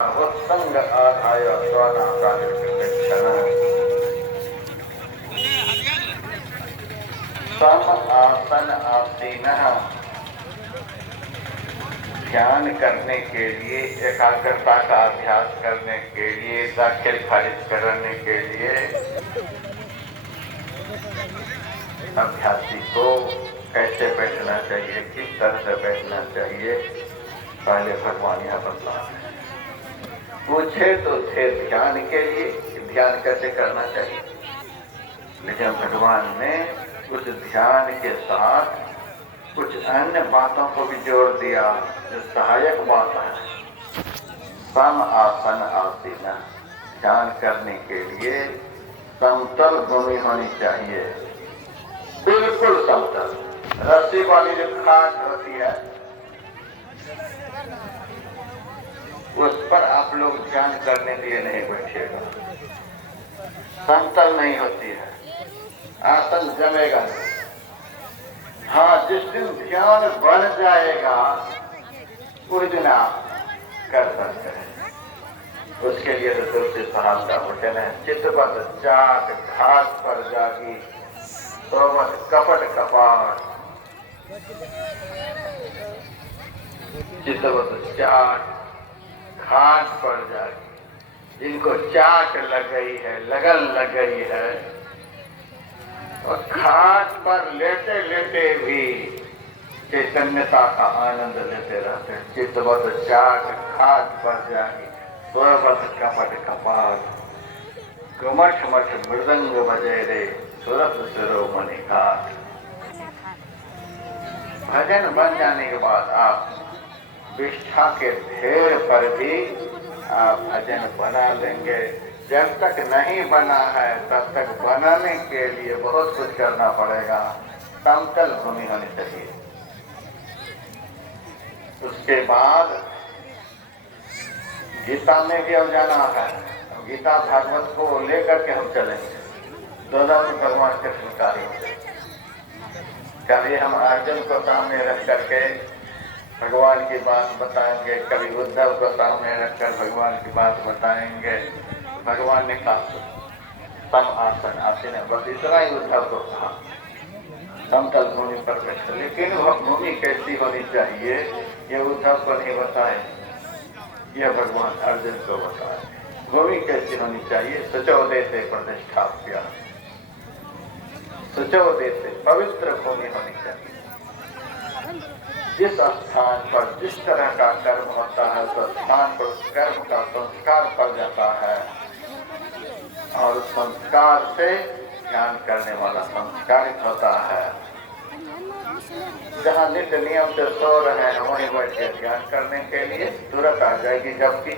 वत्संग आधाय स्वानाकालिर्विवेक्षण सम आसन आसीनः। ध्यान करने के लिए, एकाग्रता का अभ्यास करने के लिए, दाखिल खारिज करने के लिए अभ्यासी को कैसे बैठना चाहिए, किस तरह से बैठना चाहिए, पहले भगवान यहाँ बताते हैं। पूछे तो थे ध्यान के लिए, ध्यान कैसे करना चाहिए, लेकिन भगवान ने उस ध्यान के साथ कुछ अन्य बातों को भी जोड़ दिया जो सहायक बात है। सम आसन आसीन, ध्यान करने के लिए समतल भूमि होनी चाहिए, बिल्कुल समतल। रस्सी वाली जो खाट होती है उस पर आप लोग ध्यान करने के लिए नहीं बैठिएगा, समतल नहीं होती है, आसन जमेगा नहीं। हाँ, जिस दिन ध्यान बन जाएगा उस दिन आप कर सकते हैं। उसके लिए तो तुलसी साहब का वचन है, चितवत चाट घाट पर जागी, सोवत कपट कपाट। चितवत चाट घाट पर जागी, जिनको चाट लग गई है, लगन लग गई है, और घाट पर लेटे लेटे भी चैतन्यता का आनंद लेते रहते हैं। चितवत चाट घाट पर जागी, सोवत कपट कपाट, गुमठ मठ मृदंग बजे रे, सुरत शिरोमणि घाट। भजन बन जाने के बाद आप विष्ठा के ढेर पर भी आप भजन बना लेंगे। जब तक नहीं बना है तब तक बनाने के लिए बहुत कुछ करना पड़ेगा। समतल भूमि होनी चाहिए। उसके बाद गीता में भी अब जाना है, गीता भागवत को लेकर के हम चलेंगे। दोनों में भगवान कृष्ण कार्य होते। कभी हम अर्जुन को सामने रख करके भगवान की बात बताएंगे, कभी उद्धव को सामने रखकर भगवान की बात बताएंगे। भगवान ने कहा सम आसन आसीन, बस इतना ही उद्धव को कहा, समतल भूमि पर बैठ। लेकिन वह भूमि कैसी होनी चाहिए ये उद्धव को नहीं बताए, यह भगवान अर्जुन को बताए। भूमि कैसी होनी चाहिए, सुचौदे से प्रतिष्ठाप्य, सुचौदे से पवित्र भूमि होनी चाहिए। जिस स्थान पर जिस तरह का कर्म होता है उस स्थान पर उस कर्म का संस्कार पड़ जाता है, और उस संस्कार से ध्यान करने वाला संस्कारित होता है। जहाँ नित्य नियम से सो रहे हैं वहीं बैठ के ध्यान करने के लिए तुरंत आ जाएगी झपकी।